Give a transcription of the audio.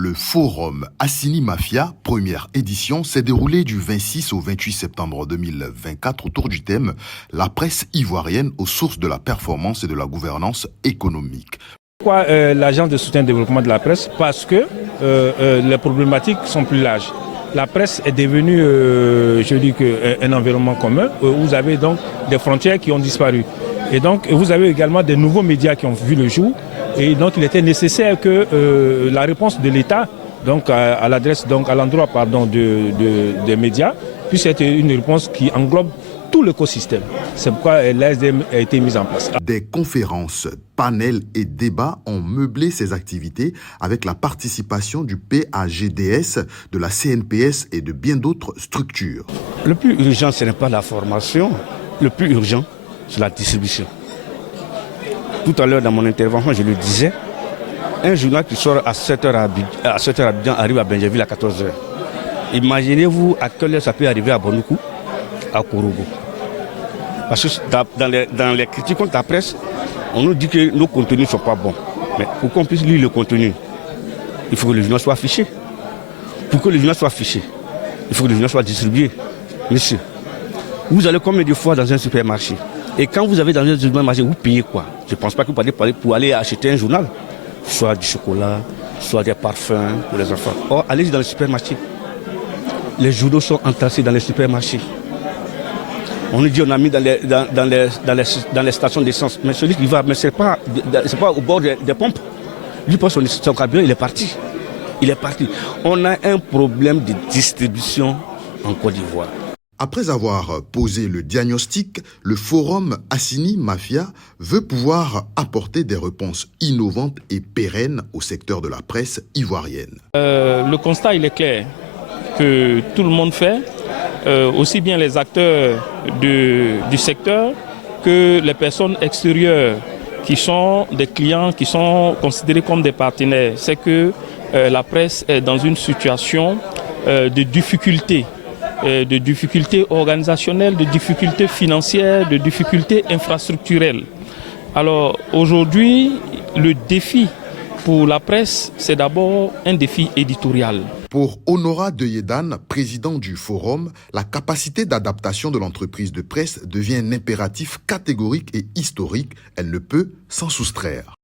Le forum Assini Mafia, première édition, s'est déroulé du 26 au 28 septembre 2024 autour du thème « La presse ivoirienne aux sources de la performance et de la gouvernance économique ». Pourquoi l'agence de soutien et développement de la presse? Parce que les problématiques sont plus larges. La presse est devenue, un environnement commun où vous avez donc des frontières qui ont disparu. Et donc vous avez également des nouveaux médias qui ont vu le jour. Et donc il était nécessaire que la réponse de l'État, donc à l'endroit des médias, puisse être une réponse qui englobe tout l'écosystème. C'est pourquoi l'ASDM a été mise en place. Des conférences, panels et débats ont meublé ces activités avec la participation du PAGDS, de la CNPS et de bien d'autres structures. Le plus urgent, ce n'est pas la formation. Le plus urgent, c'est la distribution. Tout à l'heure, dans mon intervention, je le disais, un journal qui sort à 7h à Abidjan arrive à Benjerville à 14h. Imaginez-vous à quelle heure ça peut arriver à Bonoukou, à Kourougou. Parce que dans les critiques contre la presse, on nous dit que nos contenus ne sont pas bons. Mais pour qu'on puisse lire le contenu, il faut que le journal soit affiché. Pour que le journal soit affiché, il faut que le journal soit distribué. Monsieur, vous allez combien de fois dans un supermarché? Et quand vous allez dans un supermarché, vous payez quoi? Je ne pense pas que vous allez pour aller acheter un journal. Soit du chocolat, soit des parfums pour les enfants. Or, allez dans le supermarché. Les journaux sont entassés dans les supermarchés. On nous dit qu'on a mis dans les stations d'essence. Mais celui qui va, mais ce n'est pas au bord des pompes. Lui, pour son carburant, il est parti. Il est parti. On a un problème de distribution en Côte d'Ivoire. Après avoir posé le diagnostic, le forum Assini Mafia veut pouvoir apporter des réponses innovantes et pérennes au secteur de la presse ivoirienne. Le constat, il est clair, que tout le monde fait, aussi bien les acteurs du secteur que les personnes extérieures qui sont des clients, qui sont considérés comme des partenaires. C'est que la presse est dans une situation de difficulté. De difficultés organisationnelles, de difficultés financières, de difficultés infrastructurelles. Alors aujourd'hui, le défi pour la presse, c'est d'abord un défi éditorial. Pour Honora Deyedan, président du forum, la capacité d'adaptation de l'entreprise de presse devient un impératif catégorique et historique. Elle ne peut s'en soustraire.